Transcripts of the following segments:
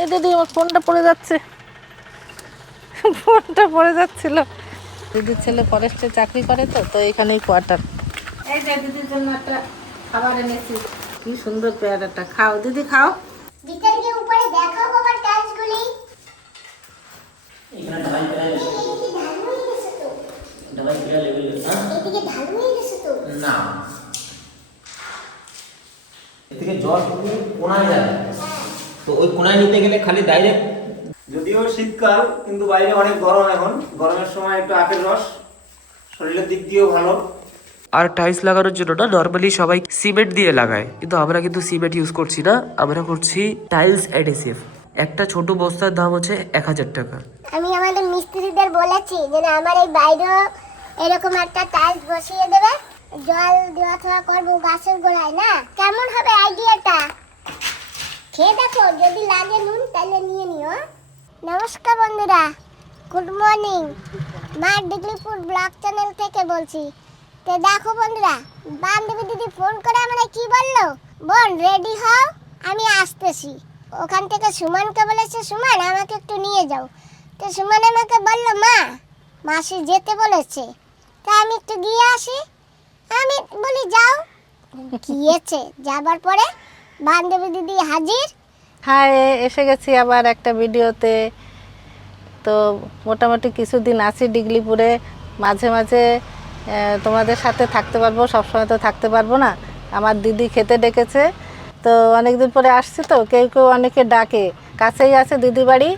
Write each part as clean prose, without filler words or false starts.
এই দিদি আমার ফোনটা পড়ে যাচ্ছে, ফোনটা পড়ে যাচ্ছিল। দিদির ছেলে ফরেস্টে চাকরি করে, তো তো এখানেই কোয়ার্টার। এই যে দিদির জন্য একটা খাবার এনেছি, কি সুন্দর পেয়ারাটা। খাও দিদি, খাও। বিকেল के ऊपर देखो बाबा टाइल्स गुली এখানে ঢালাই পেরা ঢালাই পেরা লেভেল না, এদিকে ঢালু হয়ে গেছে তো না এদিকে জল পুরো কোনায় যাবে, তো ওই কোনায় নিতে গেলে খালি ডাইরেক্ট। যদিও শীতকাল কিন্তু বাইরে অনেক গরম, এখন গরমের সময় একটু আপেল রস শরীরের দিক দিয়েও ভালো। আর টাইলস লাগানোর জন্য না নর্মালি সবাই সিমেন্ট দিয়ে লাগায়, কিন্তু আমরা কিন্তু সিমেন্ট ইউজ করছি না, আমরা করছি টাইলস অ্যাডহেসিভ। একটা ছোট বস্তার দাম হচ্ছে 1000 টাকা। আমি আমাদের মিস্ত্রিদের বলেছি যে না আমার এই বাইরে এরকম একটা টাইলস বসিয়ে দেবে, জল দেওয়া থাকা করবো গাছের গোড়ায়। না কেমন হবে আইডিয়াটা, খেয়ে দেখো, যদি লাগে নুন তাহলে নিয়ে নিও। নমস্কার বন্ধুরা, গুড মর্নিং, মা ডিগ্রিপুর ব্লগ চ্যানেল থেকে বলছি। তো দেখো বন্ধুরা, বান্ধবী দিদি ফোন করে আমরা কি বললো, বোন রেডি হও আমি আসতেছি। ওখান থেকে সুমনকে বলেছে সুমন আমাকে একটু নিয়ে যাও। তো সুমন আমাকে বললো মা মাসি যেতে বলেছে, তা আমি একটু গিয়ে আসি। আমি বলি যাও। গিয়েছে, যাবার পরে বান্ধবী দিদি হাজির। হ্যাঁ, এসে গেছি আবার একটা ভিডিওতে। তো মোটামুটি কিছুদিন আছি ডিগলিপুরে, মাঝে মাঝে তোমাদের সাথে থাকতে পারবো, সবসময় তো থাকতে পারবো না। আমার দিদি খেতে ডেকেছে, তো অনেকদিন পরে আসছে, তো কেউ কেউ অনেকে ডাকে, কাছেই আছে দিদি বাড়ি,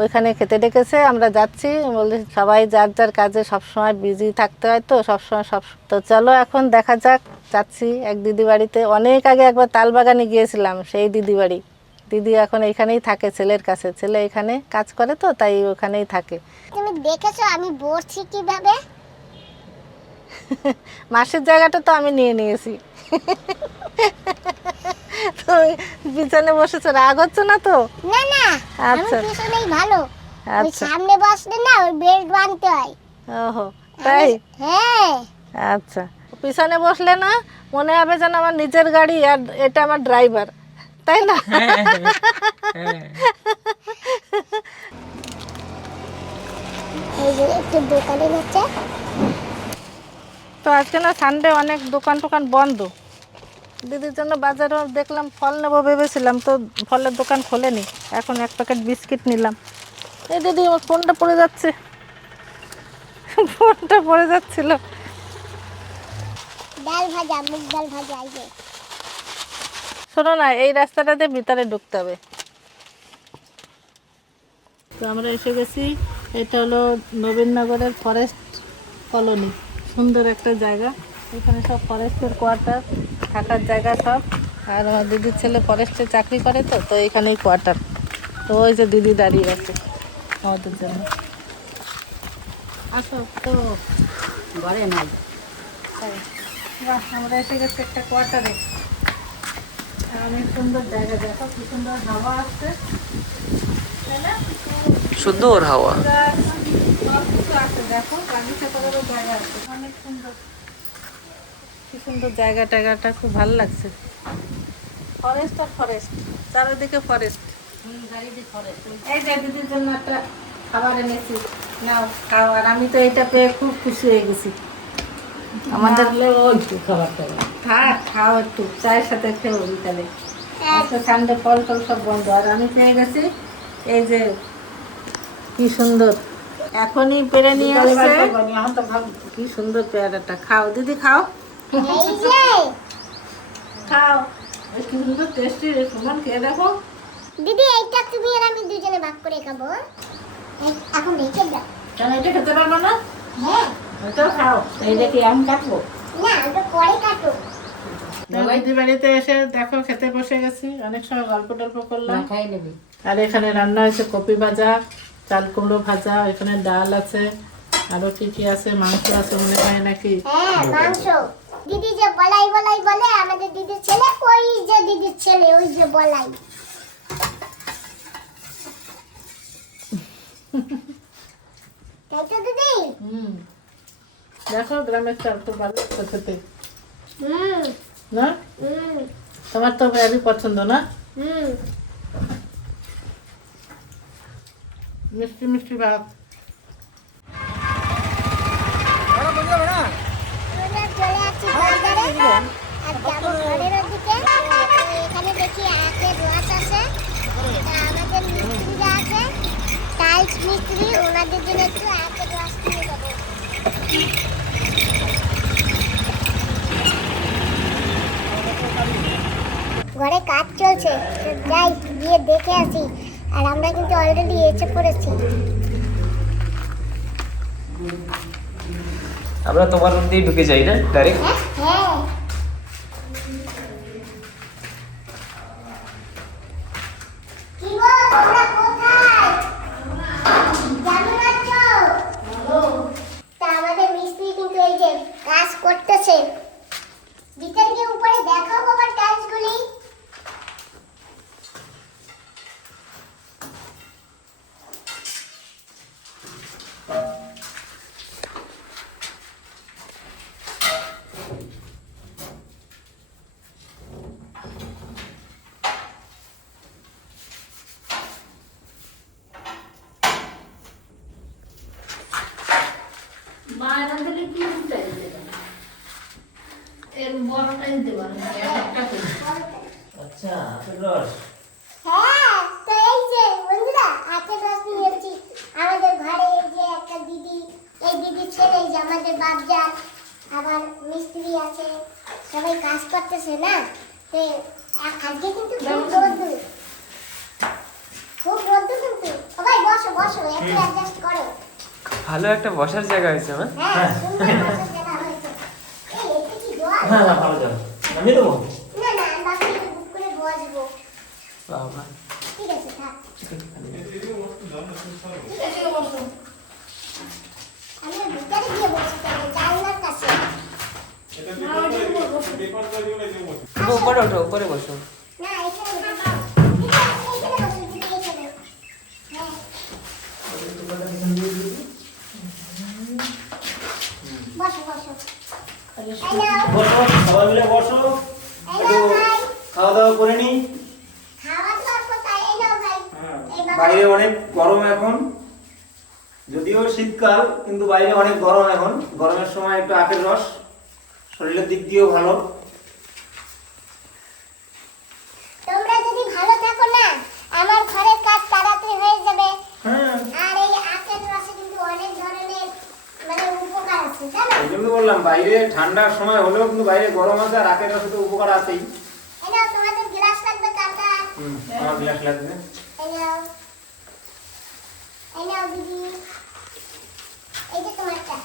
ওইখানে খেতে ডেকেছে, আমরা যাচ্ছি। বলি সবাই যার যার কাজে সবসময় বিজি থাকতে হয়, তো সবসময় তো চলো এখন দেখা যাক। যাচ্ছি এক দিদি বাড়িতে, অনেক আগে একবার তালবাগানে গিয়েছিলাম সেই দিদি বাড়ি। দিদি এখন এইখানেই থাকে ছেলের কাছে, ছেলে এখানে কাজ করে, তো তাই ওখানেই থাকে। তুমি দেখেছো আমি বসছি কিভাবে? মাসির জায়গাটা তো আমি নিয়ে নিয়েছি। তুমি পিছনে বসেছো, রাগ হচ্ছে না তো? না না, আমি আচ্ছা পিছনেই ভালো। ওই আচ্ছা, সামনে বসলে না ওই বেল্ট বাঁধতে হয়। ওহো তাই? হ্যাঁ। আচ্ছা, পিছনে বসলে না মনে হবে যেন আমার নিজের গাড়ি আর এটা আমার ড্রাইভার, তাই না? এই যে একটু দোকানে যাচ্ছে। তো আজকে না সানডে, অনেক দোকান টোকান বন্ধ। দিদির জন্য বাজারে দেখলাম ফল নেবো ভেবেছিলাম, তো ফলের দোকান খোলেনি। এখন এক প্যাকেট বিস্কিট নিলাম। এই দিদি আমার ফোনটা পড়ে যাচ্ছে, ফোনটা পড়ে যাচ্ছিল। ডাল ভাজা, মুগ ডাল ভাজা। এই যে শোনো না, এই রাস্তাটাতে ভিতরে ঢুকতে হবে। তো আমরা এসে গেছি, এটা হলো নবীনগরের ফরেস্ট কলোনি। সুন্দর একটা জায়গা, এখানে সব ফরেস্টের কোয়ার্টার, থাকার জায়গা সব। আর আমার দিদির ছেলে ফরেস্টে চাকরি করে, তো তো এখানেই কোয়ার্টার। তো ওই যে দিদি দাঁড়িয়ে আছে আমাদের জন্য। আসো তো, ঘরে নাই। বাহ, আমরা এসে গেছি একটা কোয়ার্টারে। অনেক সুন্দর জায়গা, দেখো কি সুন্দর হাওয়া আসছে, তাই না? সুন্দর হাওয়া। সব কিছু আছে, দেখো বাগিচা করারও জায়গা আছে, অনেক সুন্দর। কি সুন্দর জায়গা, টায়গাটা খুব ভালো লাগছে। ফরেস্ট আর ফরেস্ট, চারিদিকে ফরেস্ট। এই যে দিদির জন্য একটা খাবার এনেছি, নাও খাও। আর আমি তো এটা পেয়ে খুব খুশি হয়ে গেছি। আমাদের খাবারটা থাক, খাও একটু, চায়ের সাথে খেও বিকালে। আজকে সানডে, ফল টল সব বন্ধ। আর আমি পেয়ে গেছি এই যে কি সুন্দর, এখনই পেরে নিয়ে আসছে। কি সুন্দর পেয়ারাটা, খাও দিদি, খাও এই যে খাও। কি সুন্দর টেস্টি, সুমন খেয়ে দেখো। দিদি এইটা তুমি আর আমি দুজনে ভাগ করে খাবো। এখন রেখে দাও। কেন এটা খেতে পারবো না? হ্যাঁ। এটাও খাও। এইটা কি আমি কাটবো? না, ওটা পরে কাটো। দিদি বাড়িতে এসে দেখো খেতে বসে গেছি, অনেক সময় গল্প টল্প করলাম। খাই নেবি। আর এখানে রান্না হয়েছে কপি ভাজা, চাল কুমড়ো ভাজা, এখানে ডাল আছে, আরো কি কি আছে, মাংস আছে মনে হয় নাকি। হ্যাঁ, মাংস। দিদি যে বলাই বলাই বলে, আমাদের দিদির ছেলে, ওই যে দিদির ছেলে, ওই যে বলাই। তাই তো দিদি? দেখো গ্রামের চাল তো ভালো লাগছে খেতে, হুম না? হুম তোমার তো খুবই পছন্দ, না? হুম। মিষ্টি মিষ্টি ভাত। আমরা চলে আসছি বাজারে আর যাবো ঘরের ওদিকে। এখানে দেখি আখের রস আছে, তা আমাদের মিস্ত্রিরা আছে, টাইলস মিস্ত্রি, ওনাদের জন্য একটু আখের রস নিয়ে যাবো। ঘরে কাজ চলছে, তো যাই গিয়ে দেখে আসি। আর আমরা কিন্তু অলরেডি এসে পড়েছি। আমরা তোমার রুম দিয়ে ঢুকে যাই না ডাইরেক্ট? হ্যাঁ হ্যাঁ। কি গো, তোমরা কোথায়? কেমন আছো? তা আমাদের মিস্ত্রি কিন্তু এই যে কাজ করতেছে। ভিতর গিয়ে উপরে দেখাও বাবা টাইলসগুলি। মায়ের হাতে কি চাই এর বড়টা দিতে পারেন একটা করে। আচ্ছা আখের রস। হ্যাঁ, তো এই যে বন্ধুরা আখের রস নিয়ে এসেছি। আমাদের ঘরে এই যে একটা দিদি, এই দিদির ছেলে, এই যে আমাদের বাপজান, আবার মিস্ত্রি আছে, সবাই কাজ করতেছে না। তো আজকে কিন্তু খুব রোদ্দুর, খুব রোদ্দুর কিন্তু। ও ভাই বসো বসো, একটু অ্যাডজাস্ট করো। ভালো একটা বসার জায়গা হয়েছে মা। হ্যাঁ, সুন্দর বসার জায়গা হয়েছে। এই এটা কি জল? হ্যাঁ হ্যাঁ ভালো যাও, নামিয়ে দেবো। না না, আমি বাকি বুক করে বসবো। বাবা ঠিক আছে থাক। আমি ভিতরে গিয়ে বসি তাহলে, জানলার কাছে। উপরে ওঠো, উপরে বসো। না এখানে বসো। এখানে বসো, দিদি এখানে। হ্যাঁ। বসো বসো। এই নাও, বসো সবাই মিলে বসো, এই একটু নাও ভাই। খাওয়া দাওয়া করে নি। খাওয়া দাওয়ার কোথায়? এই নাও ভাই। এই বাবা। বাইরে অনেক গরম এখন, যদিও শীতকাল কিন্তু বাইরে অনেক গরম এখন। গরমের সময় একটু আখের রস শরীরের দিক দিয়েও ভালো। তোমরা যদি ভালো থাকো না, আমার ঘরের কাজ তাড়াতাড়ি হয়ে যাবে। হ্যাঁ আর এই আখের রসে কিন্তু অনেক ধরনের মানে উপকার আছে, জানো? এই জন্য বললাম বাইরে ঠান্ডার সময় হলেও কিন্তু বাইরে গরম আছে, আর আখের রসে তো উপকার আছেই। এই নাও, তোমাদের গ্লাস লাগবে কাকা। আমার গ্লাস লাগবে। এই নাও। এই নাও দিদি। এই যে তোমারটা।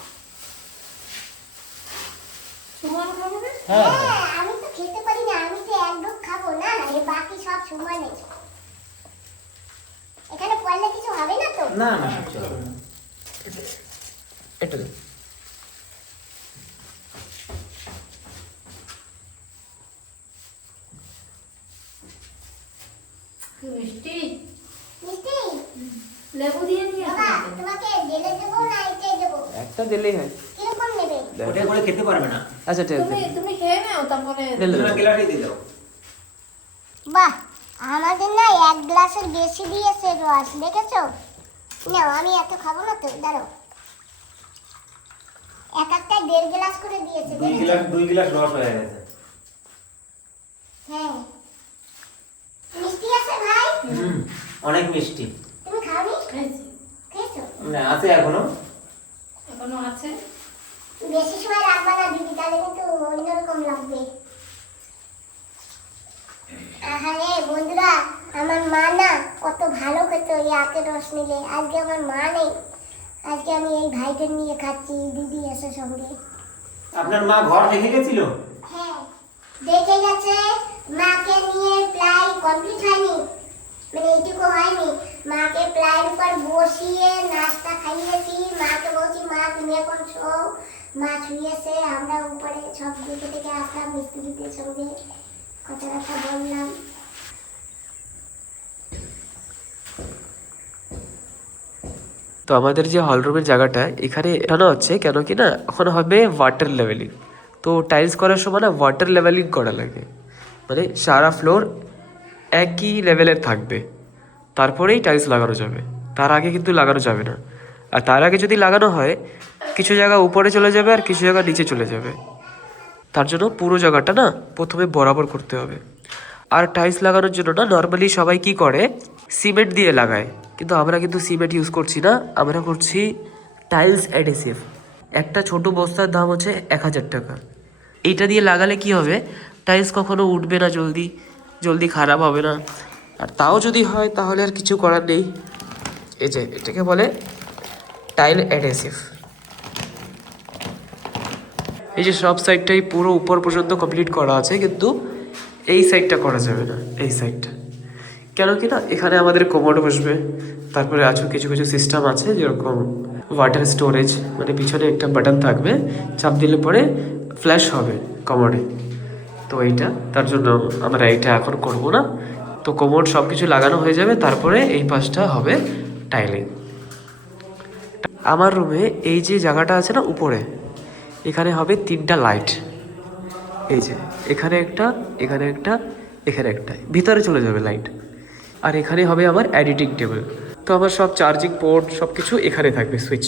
তোমার খাবো না? হ্যাঁ হ্যাঁ, আমি তো খেতে পারি না, আমি তো এক ঢোক খাবো না, এই বাকি সব সমানে। এখানে পড়লে কিছু হবে না তো? না না কিচ্ছু হবে না। এটা দে। কি মিষ্টি মিষ্টি? লেবু দিয়ে নিয়ে বাবা, আসো। তোমাকে জেলে দেবো না এটাই দেবো? একটা দিলেই হয়। কিরকম নেবে? ওটা করে খেতে পারবে না, আচ্ছা ঠিক আছে। তুমি খেয়ে নাও তারপরে। তুমি গ্লাসই দিয়ে দাও। বাহ, আমাদের না এক গ্লাসের বেশি দিয়েছে রস, দেখেছো? নাও, আমি এত খাবো না তো, দাঁড়াও। এক একটাই 1.5 গ্লাস করে দিয়েছে, দেখেছো? 2 গ্লাস রস হয়ে গেছে। হ্যাঁ। মিষ্টি আছে ভাই? অনেক মিষ্টি। তুমি খাওনি? খাইছি, খেয়েছো? না আছে এখনো। এখনো আছে। বেশি সময় রাখবা না দিদি, তাহলে কিন্তু অন্যরকম লাগবে। আহারে বন্ধুরা, আমার মা না কত ভালো খেত এই আখের রস নিলে। আজকে আমার মা নেই, আজকে আমি এই ভাইদের নিয়ে খাচ্ছি, দিদি এসে সঙ্গে। আপনার মা ঘর দেখে গেছিল? হ্যাঁ, দেখে গেছে। মাকে নিয়ে প্রায় কমপ্লিট হয়নি, মানে এইটুকু হয়নি। মাকে প্লাইয়ের উপর বসিয়ে নাস্তা খাইয়েছি। মাকে বলছি, মা তুমি এখন শো। মা শুয়েছে, আমরা উপরে সব দেখে থেকে আসলাম, মিস্ত্রিদের সঙ্গে কথাবার্তা বললাম। তো আমাদের যে হল রুমের জায়গাটা এখানে এখানে হচ্ছে কেন কি না, এখন হবে ওয়াটার লেভেলিং। তো টাইলস করার সময় না ওয়াটার লেভেলিং করা লাগে, মানে সারা ফ্লোর একই লেভেলের থাকবে, তারপরেই টাইলস লাগানো যাবে। তার আগে কিন্তু লাগানো যাবে না। আর তার আগে যদি লাগানো হয় কিছু জায়গা উপরে চলে যাবে আর কিছু জায়গা নিচে চলে যাবে। তার জন্য পুরো জায়গাটা না প্রথমে বরাবর করতে হবে। আর টাইলস লাগানোর জন্য না নর্মালি সবাই কি করে সিমেন্ট দিয়ে লাগায়, কিন্তু আমরা কিন্তু সিমেন্ট ইউজ করছি না, আমরা করছি টাইলস অ্যাডহেসিভ। একটা ছোট বস্তার দাম হচ্ছে 1000 টাকা। এইটা দিয়ে লাগালে কি হবে, টাইলস কখনো উঠবে না, জলদি জলদি খারাপ হবে না। আর তাও যদি হয় তাহলে আর কিছু করার নেই। এই যে এটাকে বলে টাইল অ্যাডহেসিভ। এই যে সব সাইডটাই পুরো উপর পর্যন্ত কমপ্লিট করা আছে, কিন্তু এই সাইডটা করা যাবে না, এই সাইডটা। কেন কি না, এখানে আমাদের কোমোড বসবে, তারপরে আছে কিছু কিছু সিস্টেম আছে যেরকম ওয়াটার স্টোরেজ, মানে পিছনে একটা বাটন থাকবে, চাপ দিলে পরে ফ্ল্যাশ হবে কোমোডে। তো এইটা তার জন্য আমরা এইটা এখন করব না। তো কোমোড সব কিছু লাগানো হয়ে যাবে, তারপরে এই পাশটা হবে টাইলিং। আমার রুমে এই যে জায়গাটা আছে না উপরে, এখানে হবে 3টা লাইট। এই যে এখানে একটা, এখানে একটা, এখানে একটা, ভিতরে চলে যাবে লাইট। আর এখানে হবে আমার এডিটিং টেবিল। তো আমার সব চার্জিং পোর্ট সব কিছু এখানে থাকবে, সুইচ।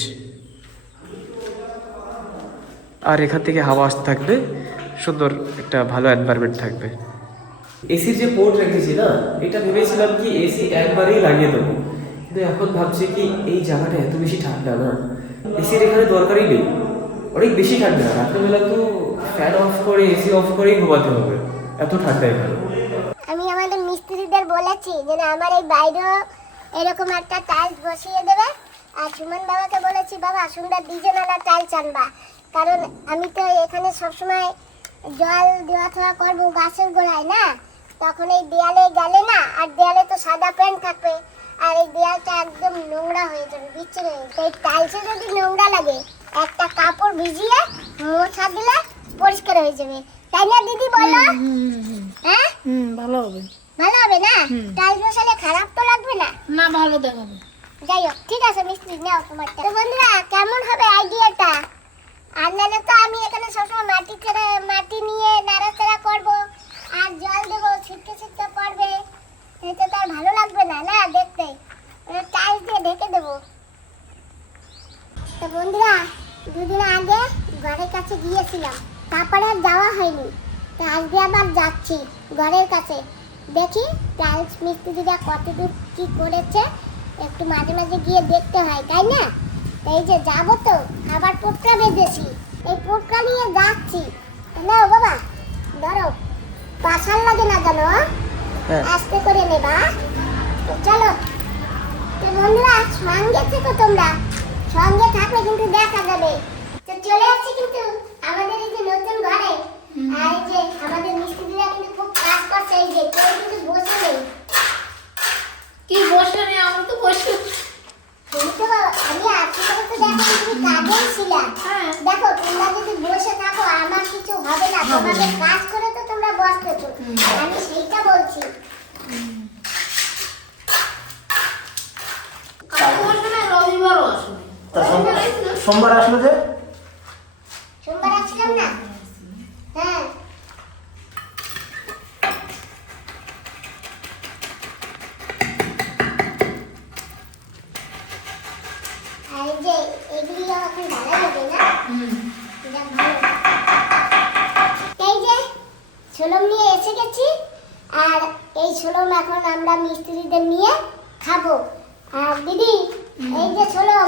আর এখান থেকে হাওয়া আসতে থাকবে, সুন্দর একটা ভালো এনভায়রনমেন্ট থাকবে। এসির যে পোর্ট রেখেছি না, এটা ভেবেছিলাম কি এসি একবারেই লাগিয়ে দেবো, কিন্তু এখন ভাবছি কি এই জায়গাটা এত বেশি ঠান্ডা না, এসির এখানে দরকারই নেই, অনেক বেশি ঠান্ডা। রাত্রেবেলা তো ফ্যান অফ করে এসি অফ করেই ঘুমাতে হবে, এত ঠান্ডা এখানে। আমি আমাদের মিস্ত্রিদের বলেছি যে না আমার এই বাইরেও এরকম একটা টাইলস বসিয়ে দেবে। আর সুমন বাবাকে বলেছি বাবা সুন্দর ডিজাইনওয়ালা টাইলস আনবা, কারণ আমি তো এখানে সবসময় জল দেওয়া থাওয়া করবো গাছের গোড়ায় না, তখন এই দেয়ালে গেলে না, আর দেয়ালে তো সাদা পেন্ট থাকবে, আর এই দেয়ালটা একদম নোংরা হয়ে যাবে, বিচ্ছিরি হয়ে যাবে। এই টাইলসে যদি নোংরা লাগে একটা কাপড় ভিজিয়ে মোছা দিলে পরিষ্কার হয়ে যাবে, তাই না দিদি বলো? হ্যাঁ ভালো হবে। ভালো হবে না? টাইলস বসালে খারাপ তো লাগবে না? না, ভালো দেখাবে। যাই হোক, ঠিক আছে মিস্ত্রি নাও তোমারটা। তো বন্ধুরা কেমন হবে আইডিয়াটা? আর নাহলে তো আমি এখানে সবসময় মাটি নিয়ে নাড়াচাড়া করবো আর জল দেবো, ছিটকে ছিটকে পড়বে, এটা তো আর ভালো লাগবে না না দেখতে, টাইলস দিয়ে ঢেকে দেবো। তো বন্ধুরা দুদিন আগে ঘরের কাছে গিয়েছিলাম, তারপরে আর যাওয়া হয়নি। তো আজকে আবার যাচ্ছি ঘরের কাছে, দেখি টাইলস মিস্ত্রিরা কতদূর কি করেছে, একটু মাঝে মাঝে গিয়ে দেখতে হয় তাই না? এই যে যাবো তো, আবার পোটকা বেঁধেছি, এই পোটকা নিয়ে যাচ্ছি। নাও বাবা ধরো, পাশাল লাগে না জানো, আস্তে করে নেবা। তো চলো। তো বন্ধুরা সঙ্গে থেকো তোমরা, সঙ্গে থাকলে কিন্তু দেখা যাবে। তো চলে আসছি কিন্তু আমাদের এই যে নতুন ঘরে। আর এই যে আমাদের মিস্ত্রিরা কিন্তু খুব কাজ করছে, এই যে কেউ কিন্তু বসে নেই। কি বসে নেই, আমরা তো বসে। তুমি তো আমি আজকে তো দেখো তুমি কাজেই ছিলা। দেখো তোমরা যদি বসে থাকো আমার কিছু হবে না, তোমাদের কাজ করে তো তোমরা বসতেছো, আমি সেইটা বলছি। রবিবারও আসবে। সোমবার আসলো যে, সোমবার আসলাম না? হ্যাঁ আর এই যে এগুলি এখন ভালো লাগে না, এটা ভালো। এই যে ছোলম নিয়ে এসে গেছি, আর এই ছোলম এখন আমরা মিস্ত্রিদের নিয়ে খাবো। আর দিদি এই যে ছোলম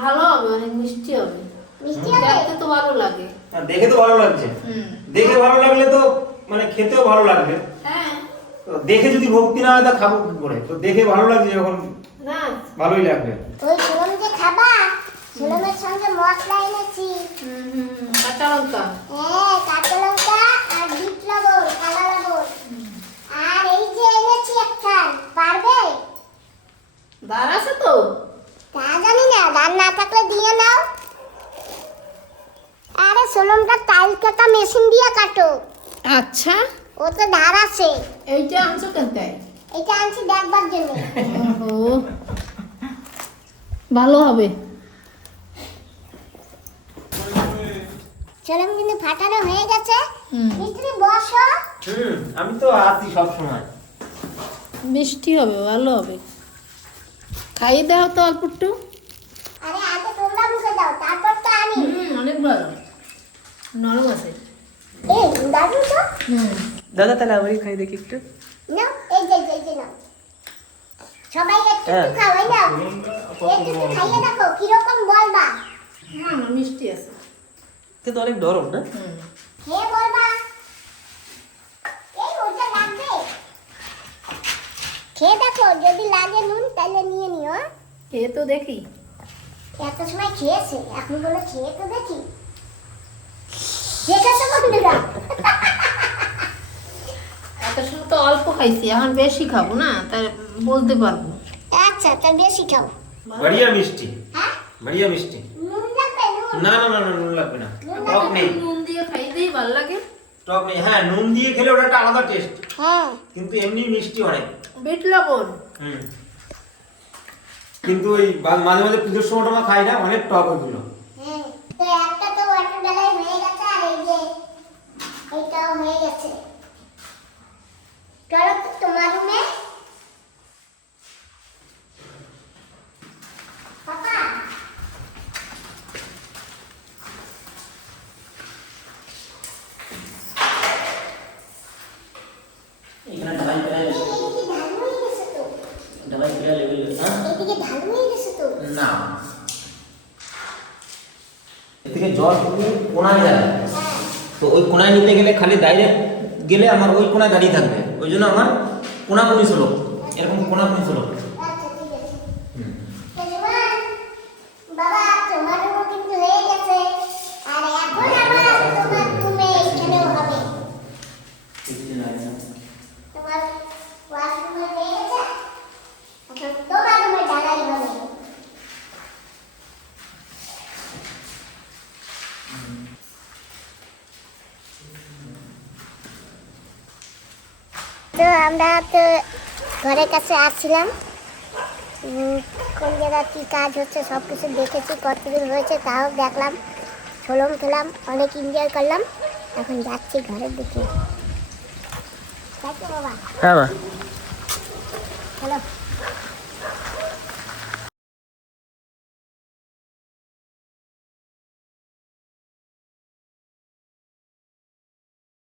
ভালো হবে, অনেক মিষ্টি হবে। মিষ্টি হবে? দেখতে তো ভালো লাগে। দেখে তো ভালো লাগছে, দেখে ভালো লাগলে তো মানে খেতেও ভালো লাগবে। হ্যাঁ, তো দেখে যদি ভক্তি না হয় তা খাবো কি করে? তো দেখে ভালো লাগছে যখন না ভালোই লাগবে। ওই ছোলম যে খাবা, ছোলমের সঙ্গে মশলা এনেছি। কাঁচা লঙ্কা। হ্যাঁ কাঁচা লঙ্কা আর বিট লবণ, কালো লবণ। আর এই যে এনেছি একটা, পারবে? দাঁড় আছে তো? তা জানি না, দান না থাকলে দিয়ে নাও। আরে সোলমটা টাইল কাটা মেশিন দিয়ে কাটো। আচ্ছা, ও তো ধার আছে। এইটা আনছো কেন তাই? এটা আনছি দেখবার জন্য। ও ভালো হবে। সোলম কিন্তু ফাটানো হয়ে গেছে। মিস্ত্রি বসো। আমি তো আছি সব সময়। মিষ্টি হবে, ভালো হবে। খাইয়ে দাও তো অল্প একটু। আরে আগে তোমরা মুখে দাও তারপর তো আমি। অনেক ভালো, নরম আছে। এই দাদু তো দাদা তাহলে আমারই খাই দেখি একটু। নাও, এই যে নাও। সবাই একটু একটু খাওয়াই নাও। একটু একটু খাইয়ে দেখো কিরকম বলবা। না না, মিষ্টি আছে। কিন্তু অনেক নরম না? খেয়ে বলবা। এই ওটা লাগবে। খেয়ে দেখো, যদি লাগে নুন তাহলে নিয়ে নিও। খেয়ে তো দেখি। এত সময় খেয়েছে, এখন বলে খেয়ে তো দেখি। দেখেছো বন্ধুরা? এত সময় তো অল্প খাইছি, এখন বেশি খাবো না, তাই বলতে পারবো। আচ্ছা, তার বেশি খাও। बढ़िया মিষ্টি, হ্যাঁ, बढ़िया মিষ্টি। নুন লাগবে নুন। না না না না, নুন লাগবে না, টক নেই। নুন দিয়ে খাইয়ে দিই, ভালো লাগে। টক নেই, হ্যাঁ নুন দিয়ে খেলে ওটা একটা আলাদা টেস্ট, হ্যাঁ, কিন্তু এমনি মিষ্টি অনেক। বিট লবণ। হুম। কিন্তু ওই মাঝে মাঝে পুজোর সময় আমরা খাই না, অনেক টক ওইগুলো। হ্যাঁ। তো একটা তো ওয়াটার ডালাই হয়ে গেছে, আর এই যে এটাও হয়ে গেছে। চলো তো তোমার রুমে। পাপা, এখানে ঢালাই করে এদিকে ঢালু হয়ে গেছে তো। ঢালাই করে লেভেল না। এদিকে ঢালু হয়ে গেছে তো। না, এর থেকে জল পড়লে কোনায় যাবে, হ্যাঁ। তো ওই কোনায় নিতে গেলে খালি ডাইরেক্ট গেলে আমার ওই কোনায় দাঁড়িয়ে থাকবে, ওই জন্য আমার কোনাকুনি স্লোপ, এরকম কোনাকুনি স্লোপ। আচ্ছা, ঠিক আছে। কেজমান, বাবা তোমার রুমও কিন্তু হয়ে গেছে, আর এখন আবার তোমার রুমে এখানেও হবে। তোমার ওয়াশরুমে হয়ে গেছে, এখন তোমার রুমে ঢালাই হবে। তো আমরা তো ঘরের কাছে আসছিলাম, কোন জায়গায় কী কাজ হচ্ছে সব কিছু দেখেছি, কতদূর হয়েছে তাও দেখলাম, ছলম খেলাম, অনেক এনজয় করলাম। এখন যাচ্ছি ঘরের দিকে। তাই তো বাবা? হ্যাঁ মা। চলো।